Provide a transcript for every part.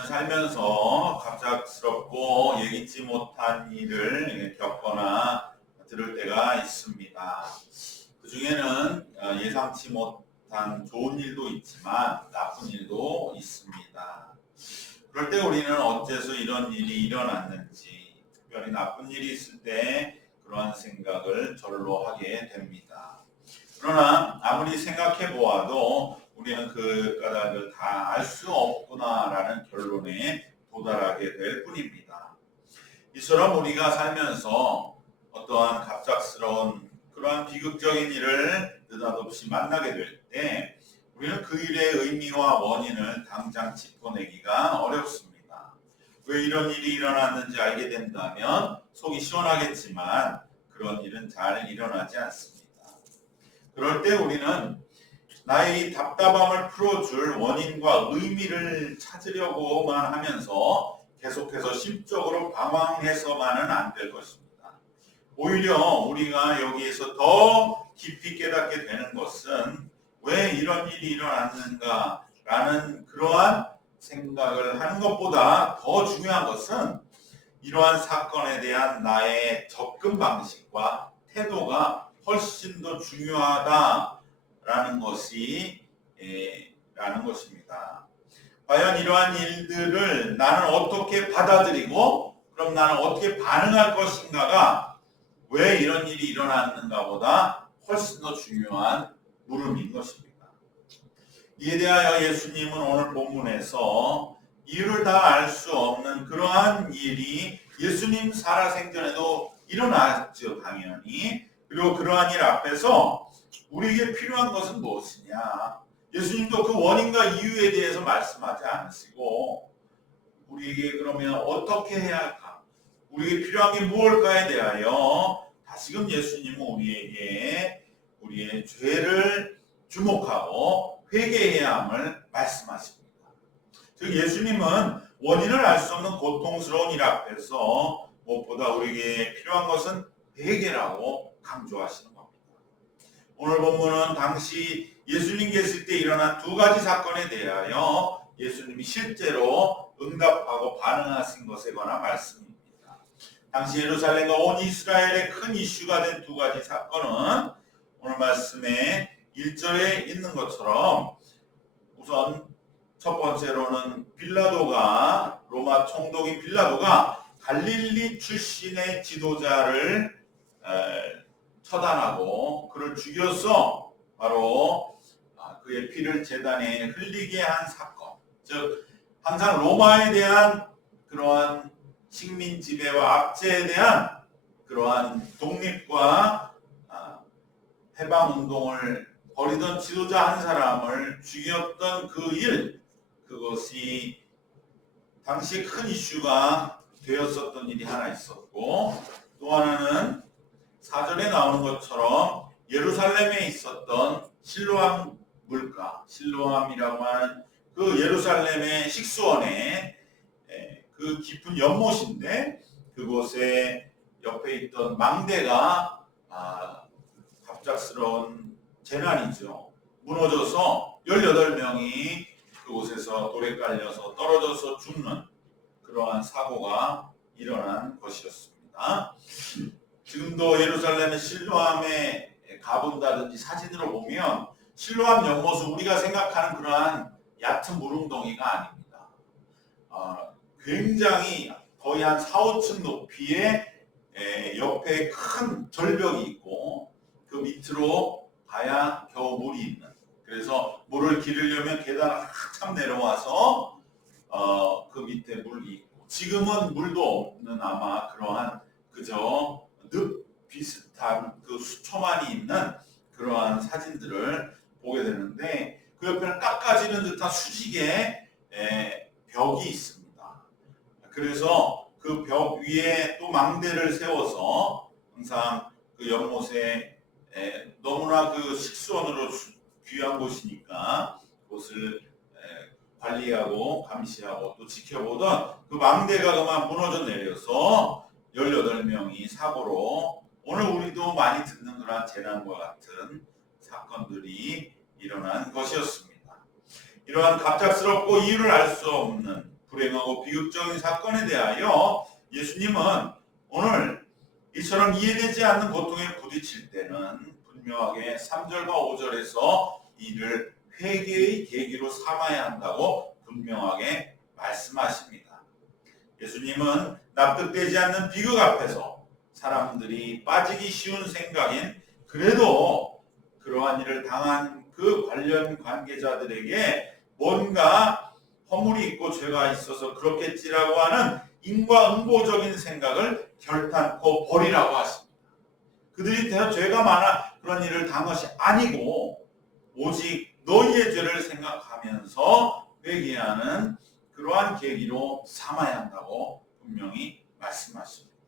우리는 살면서 갑작스럽고 예기치 못한 일을 겪거나 들을 때가 있습니다. 그 중에는 예상치 못한 좋은 일도 있지만 나쁜 일도 있습니다. 그럴 때 우리는 어째서 이런 일이 일어났는지, 특별히 나쁜 일이 있을 때 그러한 생각을 절로 하게 됩니다. 그러나 아무리 생각해 보아도 우리는 그 까닭을 다 알 수 없구나라는 결론에 도달하게 될 뿐입니다. 이처럼 우리가 살면서 어떠한 갑작스러운 그러한 비극적인 일을 느닷없이 만나게 될 때 우리는 그 일의 의미와 원인을 당장 짚어내기가 어렵습니다. 왜 이런 일이 일어났는지 알게 된다면 속이 시원하겠지만 그런 일은 잘 일어나지 않습니다. 그럴 때 우리는 나의 이 답답함을 풀어줄 원인과 의미를 찾으려고만 하면서 계속해서 심적으로 방황해서만은 안 될 것입니다. 오히려 우리가 여기에서 더 깊이 깨닫게 되는 것은 왜 이런 일이 일어났는가라는 그러한 생각을 하는 것보다 더 중요한 것은 이러한 사건에 대한 나의 접근 방식과 태도가 훨씬 더 중요하다라는 것입니다. 과연 이러한 일들을 나는 어떻게 받아들이고 그럼 나는 어떻게 반응할 것인가가 왜 이런 일이 일어났는가 보다 훨씬 더 중요한 물음인 것입니다. 이에 대하여 예수님은 오늘 본문에서 이유를 다 알 수 없는 그러한 일이 예수님 살아생전에도 일어났죠, 당연히. 그리고 그러한 일 앞에서 우리에게 필요한 것은 무엇이냐? 예수님도 그 원인과 이유에 대해서 말씀하지 않으시고 우리에게 그러면 어떻게 해야 할까? 우리에게 필요한 게 무엇일까에 대하여 다시금 예수님은 우리에게 우리의 죄를 주목하고 회개해야 함을 말씀하십니다. 즉 예수님은 원인을 알 수 없는 고통스러운 일 앞에서 무엇보다 우리에게 필요한 것은 회개라고 강조하시는 겁니다. 오늘 본문은 당시 예수님 계실 때 일어난 두 가지 사건에 대하여 예수님이 실제로 응답하고 반응하신 것에 관한 말씀입니다. 당시 예루살렘과 온 이스라엘의 큰 이슈가 된 두 가지 사건은 오늘 말씀에 1절에 있는 것처럼 우선 첫 번째로는 빌라도가 로마 총독인 빌라도가 갈릴리 출신의 지도자를 처단하고 그를 죽여서 바로 그의 피를 제단에 흘리게 한 사건. 즉 항상 로마에 대한 그러한 식민 지배와 압제에 대한 그러한 독립과 해방 운동을 벌이던 지도자 한 사람을 죽였던 그 일, 그것이 당시 큰 이슈가 되었었던 일이 하나 있었고, 또 하나는 4절에 나오는 것처럼 예루살렘에 있었던 실로암 물가, 실로암이라고 하는 그 예루살렘의 식수원에 그 깊은 연못인데 그곳에 옆에 있던 망대가 갑작스러운 재난이죠. 무너져서 18명이 그곳에서 돌에 깔려서 떨어져서 죽는 그러한 사고가 일어난 것이었습니다. 지금도 예루살렘의 실로암에 가본다든지 사진으로 보면 실로암 연못은 우리가 생각하는 그러한 얕은 물웅덩이가 아닙니다. 굉장히 거의 한 4, 5층 높이의 옆에 큰 절벽이 있고 그 밑으로 가야 겨우 물이 있는, 그래서 물을 기르려면 계단을 한참 내려와서 그 밑에 물이 있고, 지금은 물도 없는 아마 그러한 그저 늪 비슷한 그 수초만이 있는 그러한 사진들을 보게 되는데 그 옆에는 깎아지는 듯한 수직의 벽이 있습니다. 그래서 그 벽 위에 또 망대를 세워서 항상 그 연못에 너무나 그 식수원으로 귀한 곳이니까 그것을 관리하고 감시하고 또 지켜보던 그 망대가 그만 무너져 내려서 18명이 사고로 오늘 우리도 많이 듣는 그런 재난과 같은 사건들이 일어난 것이었습니다. 이러한 갑작스럽고 이유를 알 수 없는 불행하고 비극적인 사건에 대하여 예수님은 오늘 이처럼 이해되지 않는 고통에 부딪힐 때는 분명하게 3절과 5절에서 이를 회개의 계기로 삼아야 한다고 분명하게 말씀하십니다. 예수님은 납득되지 않는 비극 앞에서 사람들이 빠지기 쉬운 생각인 그래도 그러한 일을 당한 그 관련 관계자들에게 뭔가 허물이 있고 죄가 있어서 그렇겠지라고 하는 인과응보적인 생각을 결단코 버리라고 하십니다. 그들이 대한 죄가 많아 그런 일을 당한 것이 아니고 오직 너희의 죄를 생각하면서 회개하는 그러한 계기로 삼아야 한다고 분명히 말씀하십니다.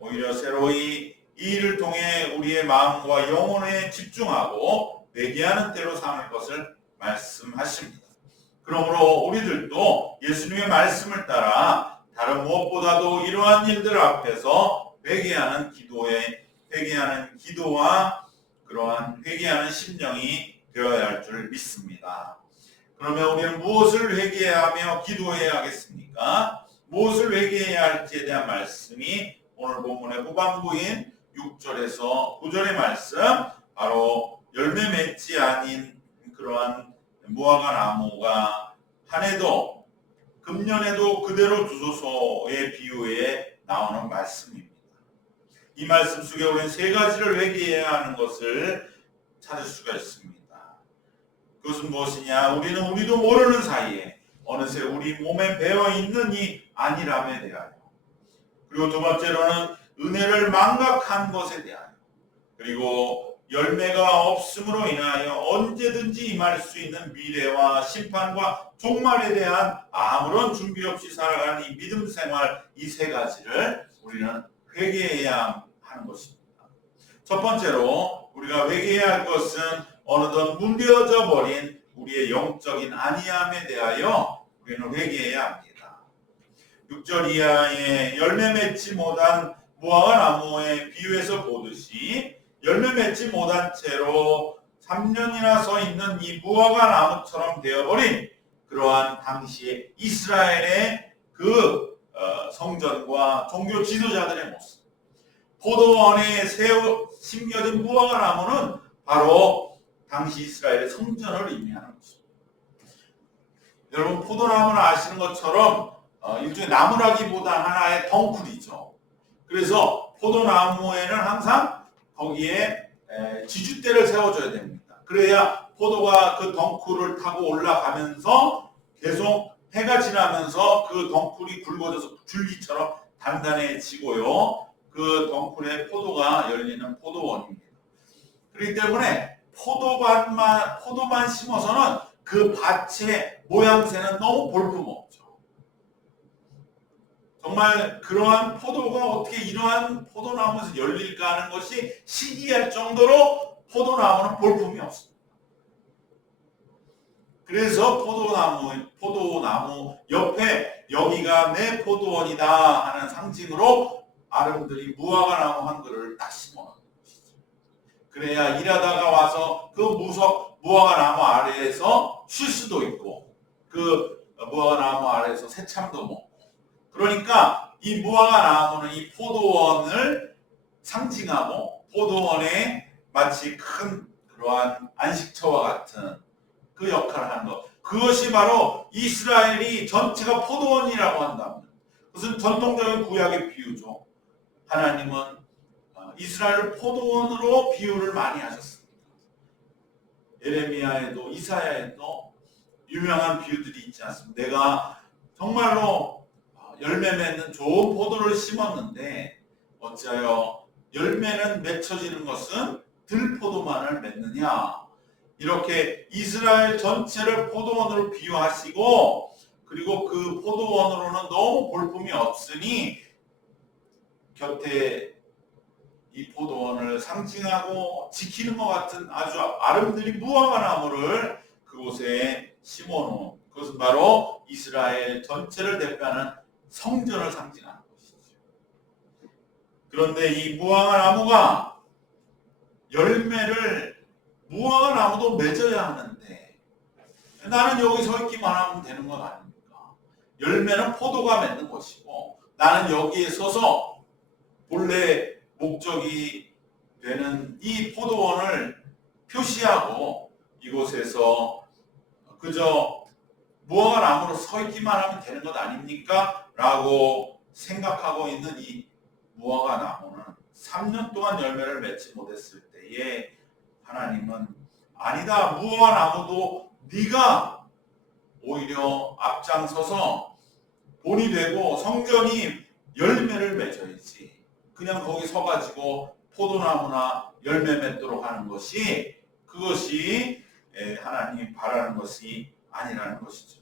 오히려 새로이 이 일을 통해 우리의 마음과 영혼에 집중하고 회개하는 때로 삼을 것을 말씀하십니다. 그러므로 우리들도 예수님의 말씀을 따라 다른 무엇보다도 이러한 일들 앞에서 회개하는 기도와 그러한 회개하는 심령이 되어야 할 줄 믿습니다. 그러면 우리는 무엇을 회개하며 기도해야 하겠습니까? 무엇을 회개해야 할지에 대한 말씀이 오늘 본문의 후반부인 6절에서 9절의 말씀, 바로 열매 맺지 아닌 그러한 무화과 나무가 한 해도 금년에도 그대로 두소서의 비유에 나오는 말씀입니다. 이 말씀 속에 우리는 세 가지를 회개해야 하는 것을 찾을 수가 있습니다. 그것은 무엇이냐? 우리도 모르는 사이에 어느새 우리 몸에 배어있는 이 안일함에 대하여, 그리고 두 번째로는 은혜를 망각한 것에 대하여, 그리고 열매가 없음으로 인하여 언제든지 임할 수 있는 미래와 심판과 종말에 대한 아무런 준비 없이 살아가는 이 믿음 생활, 이 세 가지를 우리는 회개해야 하는 것입니다. 첫 번째로 우리가 회개해야 할 것은 어느덧 문대어져 버린 우리의 영적인 안이함에 대하여 우리는 회개해야 합니다. 6절 이하의 열매 맺지 못한 무화과 나무의 비유에서 보듯이 열매 맺지 못한 채로 3년이나 서 있는 이 무화과 나무처럼 되어버린 그러한 당시의 이스라엘의 그 성전과 종교 지도자들의 모습, 포도원에 심겨진 무화과 나무는 바로 당시 이스라엘의 성전을 의미하는 것입니다. 여러분, 포도나무는 아시는 것처럼 일종의 나무라기보다 하나의 덩쿨이죠. 그래서 포도나무에는 항상 거기에 지주대를 세워줘야 됩니다. 그래야 포도가 그 덩쿨을 타고 올라가면서 계속 해가 지나면서 그 덩쿨이 굵어져서 줄기처럼 단단해지고요. 그 덩쿨에 포도가 열리는 포도원입니다. 그렇기 때문에 포도만 심어서는 그 밭의 모양새는 너무 볼품없죠. 정말 그러한 포도가 어떻게 이러한 포도나무에서 열릴까 하는 것이 신기할 정도로 포도나무는 볼품이 없습니다. 그래서 포도나무 옆에 여기가 내 포도원이다 하는 상징으로 아름드리 무화과 나무 한 그루를 딱 심어놓는 것이죠. 그래야 일하다가 와서 그 무화과 나무 아래에서 쉴 수도 있고 그 무화과 나무 아래에서 새참도 먹고, 그러니까 이 무화과 나무는 이 포도원을 상징하고 포도원에 마치 큰 그러한 안식처와 같은 그 역할을 하는 것, 그것이 바로 이스라엘이 전체가 포도원이라고 한다면, 그것은 전통적인 구약의 비유죠. 하나님은 이스라엘을 포도원으로 비유를 많이 하셨습니다. 예레미야에도 이사야에도 유명한 비유들이 있지 않습니까? 내가 정말로 열매 맺는 좋은 포도를 심었는데 어찌하여 열매는 맺혀지는 것은 들포도만을 맺느냐. 이렇게 이스라엘 전체를 포도원으로 비유하시고, 그리고 그 포도원으로는 너무 볼품이 없으니 곁에 이 포도원을 상징하고 지키는 것 같은 아주 아름드린 무화과 나무를 그곳에 심어놓은, 그것은 바로 이스라엘 전체를 대표하는 성전을 상징하는 것이죠. 그런데 이 무화과 나무가 무화과 나무도 맺어야 하는데 나는 여기 서 있기만 하면 되는 건 아닙니까? 열매는 포도가 맺는 것이고 나는 여기에 서서 본래 목적이 되는 이 포도원을 표시하고 이곳에서 그저 무화과 나무로 서 있기만 하면 되는 것 아닙니까? 라고 생각하고 있는 이 무화과 나무는 3년 동안 열매를 맺지 못했을 때에 하나님은 아니다, 무화과 나무도 네가 오히려 앞장서서 본이 되고 성전이 열매를 맺어야지. 그냥 거기 서가지고 포도나무나 열매 맺도록 하는 것이 그것이 하나님이 바라는 것이 아니라는 것이죠.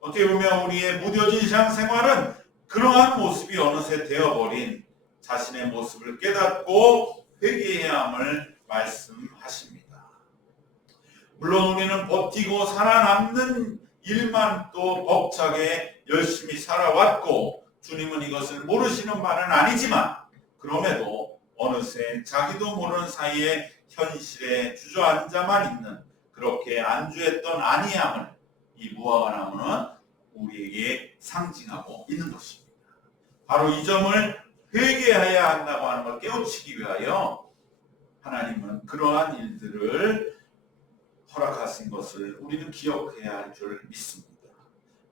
어떻게 보면 우리의 무뎌진 신앙생활은 그러한 모습이 어느새 되어버린 자신의 모습을 깨닫고 회개해야 함을 말씀하십니다. 물론 우리는 버티고 살아남는 일만 또 벅차게 열심히 살아왔고 주님은 이것을 모르시는 바는 아니지만 그럼에도 어느새 자기도 모르는 사이에 현실에 주저앉아만 있는 그렇게 안주했던 아니함을 이 무화과 나무는 우리에게 상징하고 있는 것입니다. 바로 이 점을 회개해야 한다고 하는 걸 깨우치기 위하여 하나님은 그러한 일들을 허락하신 것을 우리는 기억해야 할 줄 믿습니다.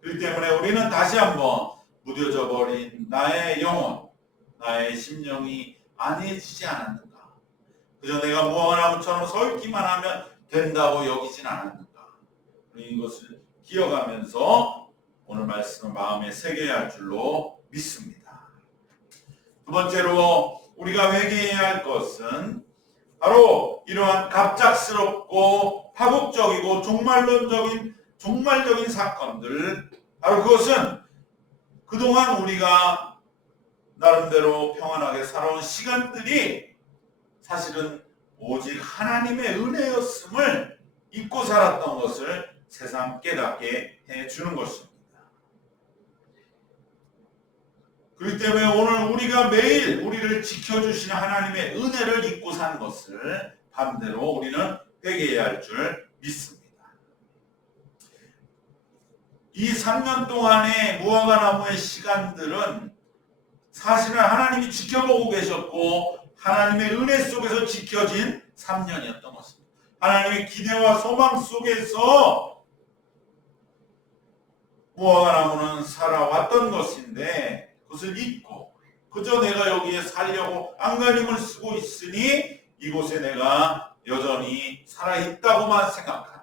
그렇기 때문에 우리는 다시 한번 무뎌져 버린 나의 영혼, 나의 심령이 안해지지 않았는가? 그저 내가 무화과나무처럼 서 있기만 하면 된다고 여기진 않았는가? 우리 이것을 기억하면서 오늘 말씀을 마음에 새겨야 할 줄로 믿습니다. 두 번째로 우리가 회개해야 할 것은 바로 이러한 갑작스럽고 파국적이고 종말적인 사건들, 바로 그것은 그동안 우리가 나름대로 평안하게 살아온 시간들이 사실은 오직 하나님의 은혜였음을 잊고 살았던 것을 새삼 깨닫게 해주는 것입니다. 그렇기 때문에 오늘 우리가 매일 우리를 지켜주시는 하나님의 은혜를 잊고 사는 것을 반대로 우리는 회개해야 할 줄 믿습니다. 이 3년 동안의 무화과 나무의 시간들은 사실은 하나님이 지켜보고 계셨고 하나님의 은혜 속에서 지켜진 3년이었던 것입니다. 하나님의 기대와 소망 속에서 무화과 나무는 살아왔던 것인데 그것을 잊고 그저 내가 여기에 살려고 안간힘을 쓰고 있으니 이곳에 내가 여전히 살아있다고만 생각한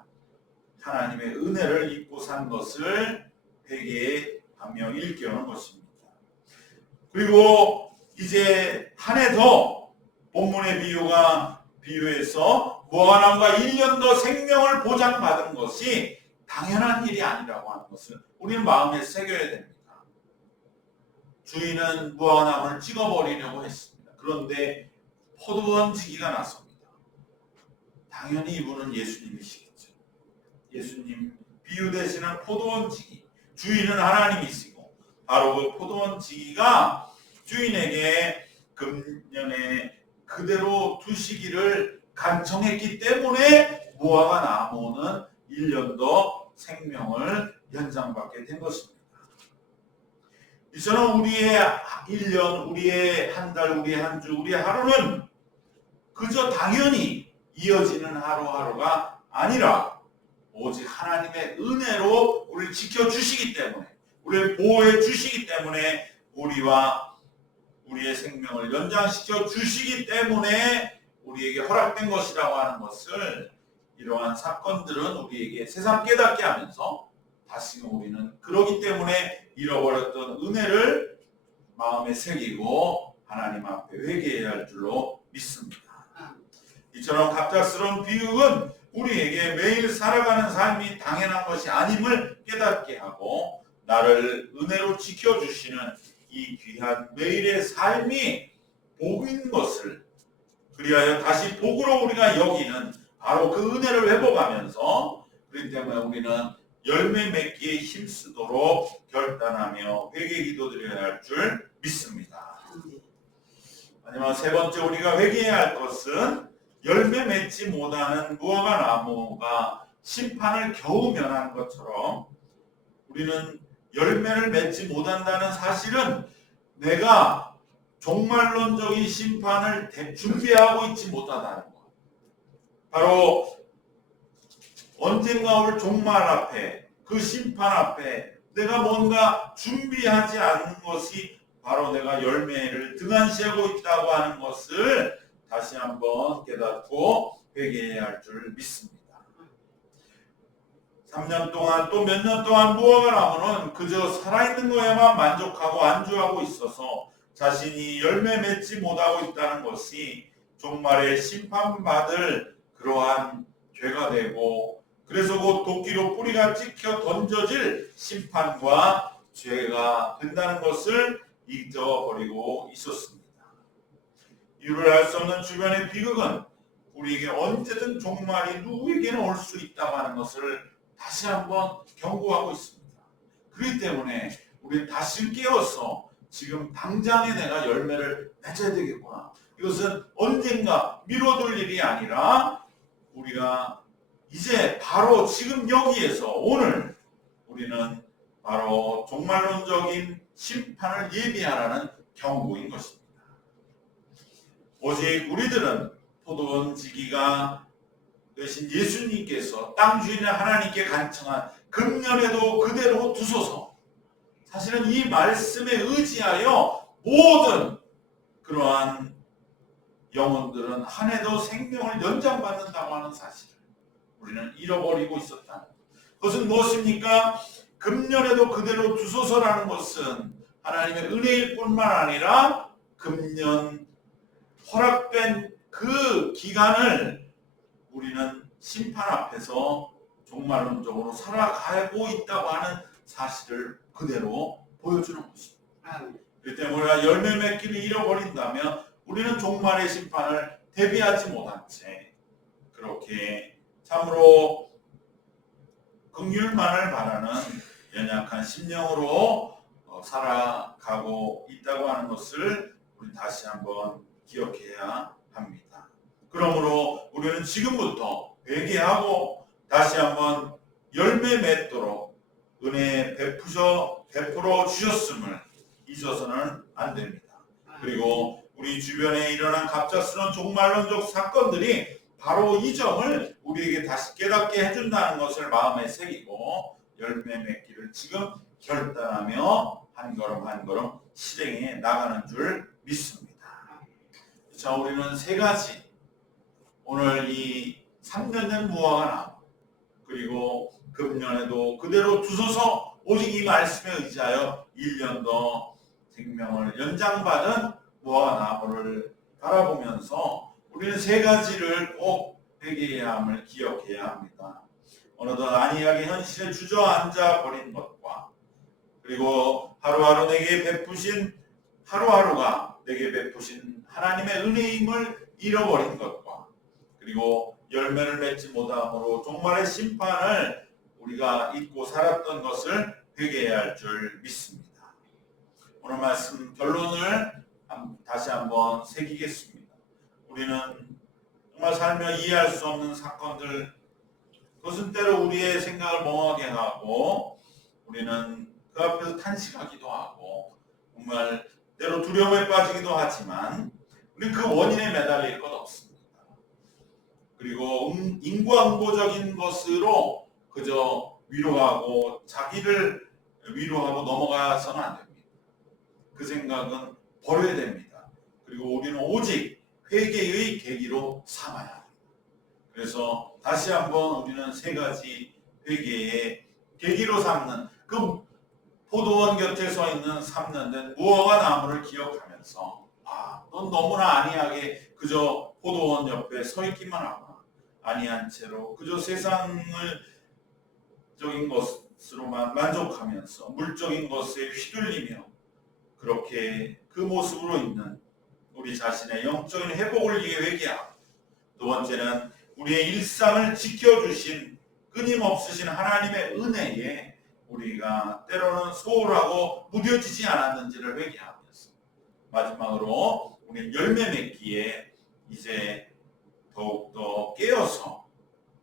하나님의 은혜를 잊고 산 것을 회개하며 일깨우는 것입니다. 그리고 이제 한 해 더 본문의 비유에서 무화과나무가 1년 더 생명을 보장받은 것이 당연한 일이 아니라고 하는 것을 우리는 마음에 새겨야 됩니다. 주인은 무화과나무를 찍어버리려고 했습니다. 그런데 포도원지기가 나섭니다. 당연히 이분은 예수님이시겠죠. 예수님 비유 되시는 포도원지기, 주인은 하나님이시고 바로 그 포도원지기가 주인에게 금년에 그대로 두시기를 간청했기 때문에 무화과 나무는 1년 더 생명을 연장받게 된 것입니다. 이처럼 우리의 1년, 우리의 한 달, 우리의 한 주, 우리의 하루는 그저 당연히 이어지는 하루하루가 아니라 오직 하나님의 은혜로 우리를 지켜주시기 때문에, 우리를 보호해 주시기 때문에, 우리와 우리의 생명을 연장시켜 주시기 때문에 우리에게 허락된 것이라고 하는 것을 이러한 사건들은 우리에게 새삼 깨닫게 하면서 다시금 우리는 그러기 때문에 잃어버렸던 은혜를 마음에 새기고 하나님 앞에 회개해야 할 줄로 믿습니다. 이처럼 갑작스러운 비유는 우리에게 매일 살아가는 삶이 당연한 것이 아님을 깨닫게 하고 나를 은혜로 지켜주시는 이 귀한 매일의 삶이 복인 것을 그리하여 다시 복으로 우리가 여기는 바로 그 은혜를 회복하면서 그렇기 때문에 우리는 열매 맺기에 힘쓰도록 결단하며 회개 기도드려야 할 줄 믿습니다. 하지만 세 번째 우리가 회개해야 할 것은 열매 맺지 못하는 무화과 나무가 심판을 겨우 면한 것처럼 우리는 열매를 맺지 못한다는 사실은 내가 종말론적인 심판을 준비하고 있지 못하다는 것. 바로 언젠가 올 종말 앞에, 그 심판 앞에 내가 뭔가 준비하지 않은 것이 바로 내가 열매를 등한시하고 있다고 하는 것을 다시 한번 깨닫고 회개해야 할 줄 믿습니다. 3년 동안 또 몇 년 동안 무화과 나무는 그저 살아있는 거에만 만족하고 안주하고 있어서 자신이 열매 맺지 못하고 있다는 것이 종말에 심판받을 그러한 죄가 되고, 그래서 곧 도끼로 뿌리가 찍혀 던져질 심판과 죄가 된다는 것을 잊어버리고 있었습니다. 이유를 알 수 없는 주변의 비극은 우리에게 언제든 종말이 누구에게는 올 수 있다고 하는 것을 다시 한번 경고하고 있습니다. 그렇기 때문에 우리는 다시 깨어서 지금 당장에 내가 열매를 맺어야 되겠구나. 이것은 언젠가 미뤄둘 일이 아니라 우리가 이제 바로 지금 여기에서 오늘 우리는 바로 종말론적인 심판을 예비하라는 경고인 것입니다. 오직 우리들은 포도원 지기가 되신 예수님께서 땅 주인의 하나님께 간청한 금년에도 그대로 두소서. 사실은 이 말씀에 의지하여 모든 그러한 영혼들은 한 해도 생명을 연장받는다고 하는 사실을 우리는 잃어버리고 있었다는 것. 그것은 무엇입니까? 금년에도 그대로 두소서라는 것은 하나님의 은혜일 뿐만 아니라 금년 허락된 그 기간을 우리는 심판 앞에서 종말론적으로 살아가고 있다고 하는 사실을 그대로 보여주는 것입니다. 그렇기 때문에 우리가 열매 맺기를 잃어버린다면 우리는 종말의 심판을 대비하지 못한 채 그렇게 참으로 긍휼만을 바라는 연약한 심령으로 살아가고 있다고 하는 것을 우리 다시 한번 기억해야 합니다. 그러므로 우리는 지금부터 회개하고 다시 한번 열매 맺도록 은혜 베풀어 주셨음을 잊어서는 안 됩니다. 그리고 우리 주변에 일어난 갑작스러운 종말론적 사건들이 바로 이 점을 우리에게 다시 깨닫게 해준다는 것을 마음에 새기고 열매 맺기를 지금 결단하며 한 걸음 한 걸음 실행해 나가는 줄 믿습니다. 자, 우리는 세 가지, 오늘 이 3년 된 무화과 나무, 그리고 금년에도 그대로 두소서 오직 이 말씀에 의지하여 1년 더 생명을 연장받은 무화과 나무를 바라보면서 우리는 세 가지를 꼭 회개해야 함을 기억해야 합니다. 어느덧 안이하게 현실에 주저앉아 버린 것과, 그리고 하루하루 내게 베푸신 하루하루가 내게 베푸신 하나님의 은혜임을 잃어버린 것과, 그리고 열매를 맺지 못함으로 종말의 심판을 우리가 잊고 살았던 것을 회개해야 할 줄 믿습니다. 오늘 말씀 결론을 다시 한번 새기겠습니다. 우리는 정말 살며 이해할 수 없는 사건들, 그것은 때로 우리의 생각을 멍하게 하고 우리는 그 앞에서 탄식하기도 하고 정말 때로 두려움에 빠지기도 하지만 우리는 그 원인에 매달릴 것 없습니다. 그리고 인과응보적인 것으로 그저 위로하고 자기를 위로하고 넘어가서는 안 됩니다. 그 생각은 버려야 됩니다. 그리고 우리는 오직 회개의 계기로 삼아야 합니다. 그래서 다시 한번 우리는 세 가지 회개의 계기로 삼는 그 포도원 곁에 서 있는 3년 된 무화과 나무를 기억하면서 넌 너무나 안이하게 그저 포도원 옆에 서 있기만 하구나. 안이한 채로 그저 세상을 적인 것으로만 만족하면서 물적인 것에 휘둘리며 그렇게 그 모습으로 있는 우리 자신의 영적인 회복을 위해 회개하고, 두 번째는 우리의 일상을 지켜주신 끊임없으신 하나님의 은혜에 우리가 때로는 소홀하고 무뎌지지 않았는지를 회개하면서, 마지막으로 우리는 열매 맺기에 이제 더욱더 깨어서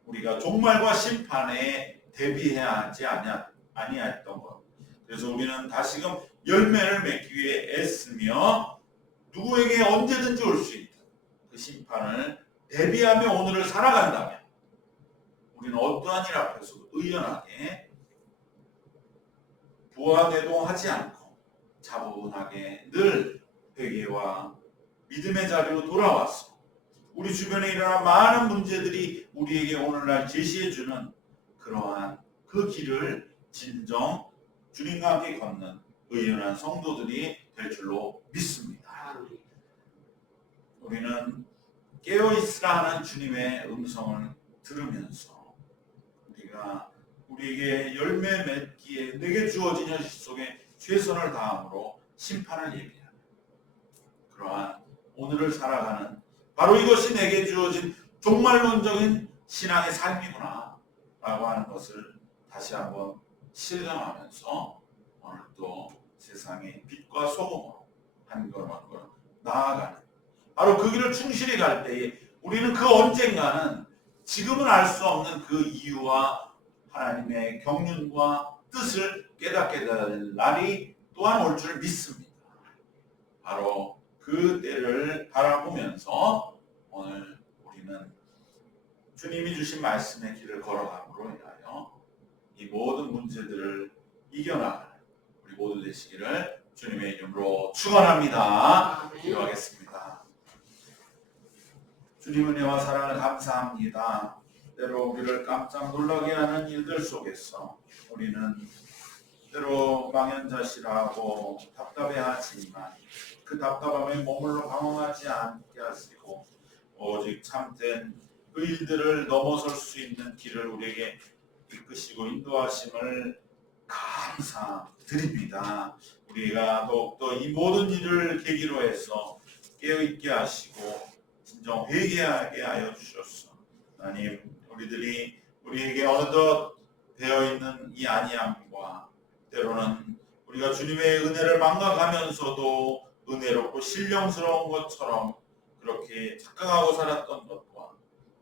우리가 종말과 심판에 대비해야 하지 아니했던 것. 그래서 우리는 다시금 열매를 맺기 위해 애쓰며 누구에게 언제든지 올 수 있는 그 심판을 대비하며 오늘을 살아간다면 우리는 어떠한 일 앞에서도 의연하게 부하대동하지 않고 차분하게 늘 회개와 믿음의 자리로 돌아와서 우리 주변에 일어난 많은 문제들이 우리에게 오늘날 제시해주는 그러한 그 길을 진정 주님과 함께 걷는 의연한 성도들이 될 줄로 믿습니다. 우리는 깨어있으라 하는 주님의 음성을 들으면서 우리가 우리에게 열매 맺기에 내게 주어진 현실 속에 최선을 다함으로 심판을 예비하는 그러한 오늘을 살아가는 바로 이것이 내게 주어진 종말론적인 신앙의 삶이구나 라고 하는 것을 다시 한번 실감하면서 오늘 또 세상의 빛과 소금으로 한 걸음 한 걸음 나아가는 바로 그 길을 충실히 갈 때에 우리는 그 언젠가는 지금은 알 수 없는 그 이유와 하나님의 경륜과 뜻을 깨닫게 될 날이 또한 올 줄 믿습니다. 바로 그 때를 바라보면서 오늘 우리는 주님이 주신 말씀의 길을 걸어감으로 인하여 이 모든 문제들을 이겨나가는 우리 모두 되시기를 주님의 이름으로 축원합니다. 기도하겠습니다. 주님 은혜와 사랑을 감사합니다. 때로 우리를 깜짝 놀라게 하는 일들 속에서 우리는 때로 망연자실하고 답답해하지만 그 답답함에 머물러 방황하지 않게 하시고 오직 참된 그 일들을 넘어설 수 있는 길을 우리에게 이끄시고 인도하심을 감사드립니다. 우리가 더욱더 이 모든 일을 계기로 해서 깨어있게 하시고 진정 회개하게 하여 주셨소. 하나님, 우리에게 어느덧 배어있는 이 안이함과 때로는 우리가 주님의 은혜를 망각하면서도 은혜롭고 신령스러운 것처럼 그렇게 착각하고 살았던 것과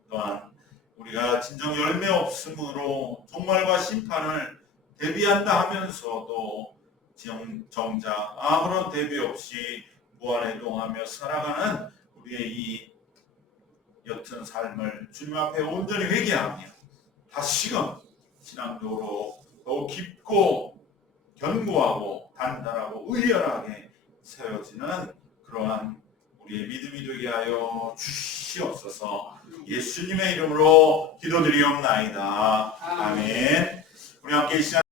또한 우리가 진정 열매 없음으로 종말과 심판을 대비한다 하면서도 정작 아무런 대비 없이 무한해동하며 살아가는 우리의 이 옅은 삶을 주님 앞에 온전히 회개하며 다시금 신앙적으로 더욱 깊고 견고하고 단단하고 의연하게 세워지는 그러한 우리의 믿음이 되게 하여 주시옵소서. 예수님의 이름으로 기도드리옵나이다. 아멘. 우리 함께 이 시간